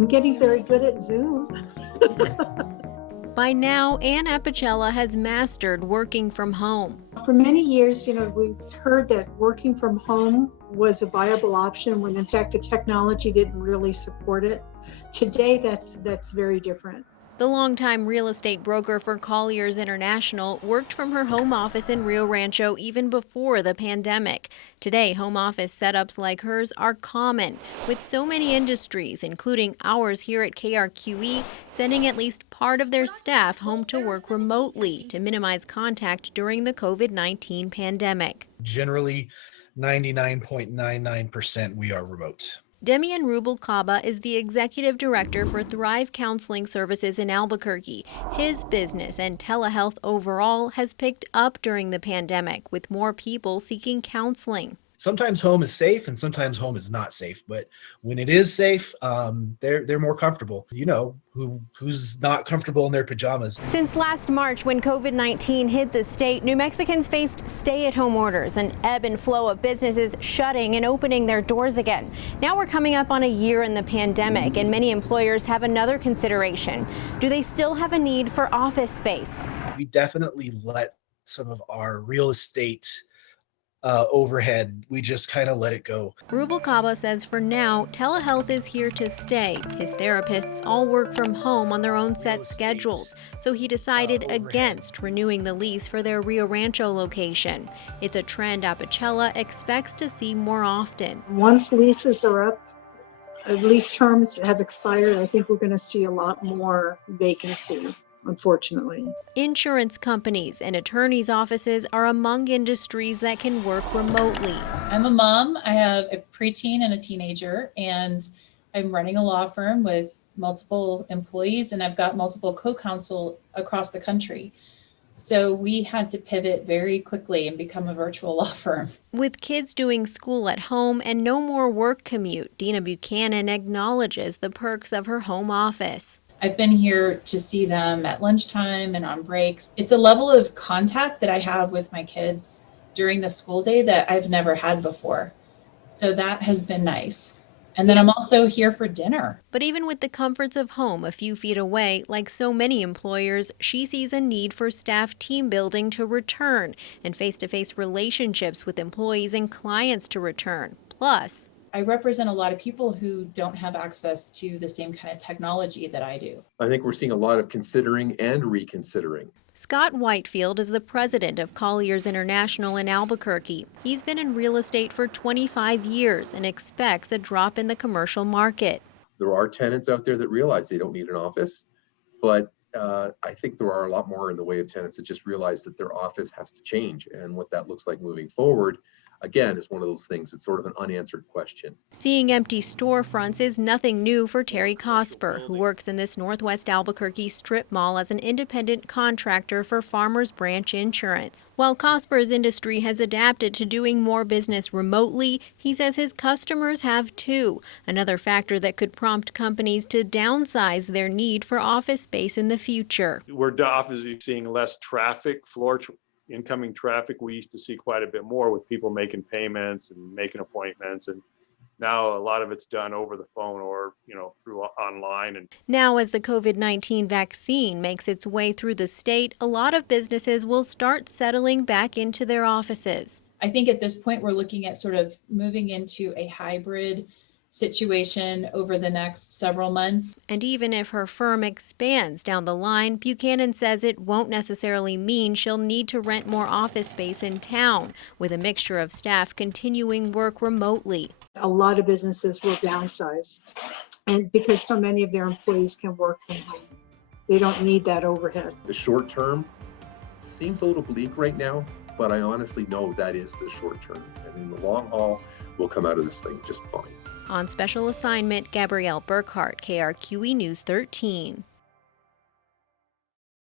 I'm getting very good at Zoom. By now, Ann Apicella has mastered working from home. For many years, we've heard that working from home was a viable option when in fact the technology didn't really support it. Today, that's very different. The longtime real estate broker for Colliers International worked from her home office in Rio Rancho even before the pandemic. Today, home office setups like hers are common, with so many industries, including ours here at KRQE, sending at least part of their staff home to work remotely to minimize contact during the COVID-19 pandemic. Generally, 99.99% we are remote. Demian Rubalcaba is the executive director for Thrive Counseling Services in Albuquerque. His business and telehealth overall has picked up during the pandemic, with more people seeking counseling. Sometimes home is safe and sometimes home is not safe, but when it is safe, they're more comfortable. Who's not comfortable in their pajamas. Since last March, when COVID-19 hit the state, New Mexicans faced stay-at-home orders, an ebb and flow of businesses shutting and opening their doors again. Now we're coming up on a year in the pandemic, and many employers have another consideration. Do they still have a need for office space? We definitely let some of our real estate overhead, we just kind of let it go. Rubalcaba says for now, telehealth is here to stay. His therapists all work from home on their own set schedules, so he decided against renewing the lease for their Rio Rancho location. It's a trend Apicella expects to see more often. Once leases are up, lease terms have expired, I think we're going to see a lot more vacancy, unfortunately. Insurance companies and attorneys' offices are among industries that can work remotely. I'm a mom. I have a preteen and a teenager, and I'm running a law firm with multiple employees, and I've got multiple co-counsel across the country. So we had to pivot very quickly and become a virtual law firm. With kids doing school at home and no more work commute, Dina Buchanan acknowledges the perks of her home office. I've been here to see them at lunchtime and on breaks. It's a level of contact that I have with my kids during the school day that I've never had before. So that has been nice. And then I'm also here for dinner. But even with the comforts of home a few feet away, like so many employers, she sees a need for staff team building to return and face-to-face relationships with employees and clients to return. Plus, I represent a lot of people who don't have access to the same kind of technology that I do. I think we're seeing a lot of considering and reconsidering. Scott Whitefield is the president of Colliers International in Albuquerque. He's been in real estate for 25 years and expects a drop in the commercial market. There are tenants out there that realize they don't need an office, but I think there are a lot more in the way of tenants that just realize that their office has to change, and what that looks like moving forward, again, is one of those things that's sort of an unanswered question. Seeing empty storefronts is nothing new for Terry Cosper, who works in this Northwest Albuquerque strip mall as an independent contractor for Farmers Branch Insurance. While Cosper's industry has adapted to doing more business remotely, he says his customers have too, another factor that could prompt companies to downsize their need for office space in the future. We're obviously seeing less traffic, incoming traffic. We used to see quite a bit more with people making payments and making appointments, and now a lot of it's done over the phone or through online. And now, as the COVID-19 vaccine makes its way through the state, a lot of businesses will start settling back into their offices. I think at this point we're looking at sort of moving into a hybrid situation over the next several months. And even if her firm expands down the line, Buchanan says it won't necessarily mean she'll need to rent more office space in town, with a mixture of staff continuing work remotely. A lot of businesses will downsize, and because so many of their employees can work from home, they don't need that overhead. The short term seems a little bleak right now, but I honestly know that is the short term. And in the long haul, we'll come out of this thing just fine. On special assignment, Gabrielle Burkhart, KRQE News 13.